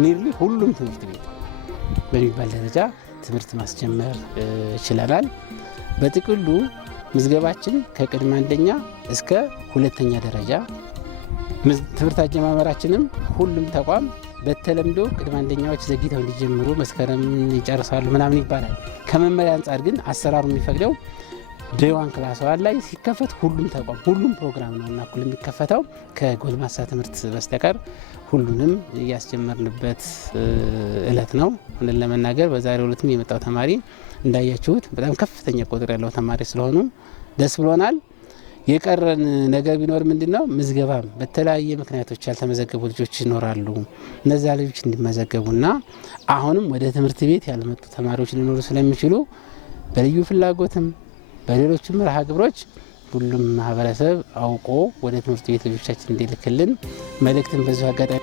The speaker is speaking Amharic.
ኒርሊ ሁሉም ትምህርት ቤት በሚባል ደረጃ ትምህርት ማስጀመር ችለናል። በጥቅሉ ምዝገባችን ከቅድመ አንደኛ እስከ ሁለተኛ ደረጃ ትምህርት አጀማመራችንም ሁሉም ተቋም በተለምዶ ቅድመ አንደኛዎች ዘግይተው እንዲጀምሩ መስከረም ይጨርሳሉ ምናምን ይባላል። ከመመሪያ አንጻር ግን አሰራሩ የሚፈቅደው ዴዋን ክላስ ላይ ሲከፈት ሁሉም ተቋም ሁሉም ፕሮግራም ነውና እኩል የሚከፈተው ከጎልማሳ ትምህርት በስተቀር ሁሉንም እያስጀመርንበት እለት ነው። ለመናገር በዛሬው ዕለትም የመጣው ተማሪ እንዳያችሁት በጣም ከፍተኛ ቁጥር ያለው ተማሪ ስለሆኑ ደስ ብሎናል። የቀረን ነገር ቢኖር ምንድነው ምዝገባም በተለያየ ምክንያቶች ያልተመዘገቡ ልጆች ይኖራሉ። እነዛ ልጆች እንዲመዘገቡና አሁንም ወደ ትምህርት ቤት ያልመጡ ተማሪዎች ሊኖሩ ስለሚችሉ በልዩ ፍላጎትም በሌሎችም መርሃ ግብሮች ሁሉም ማህበረሰብ አውቆ ወደ ትምህርት ቤት ልጆቻችን እንዲልክልን መልእክትን በዚሁ አጋጣሚ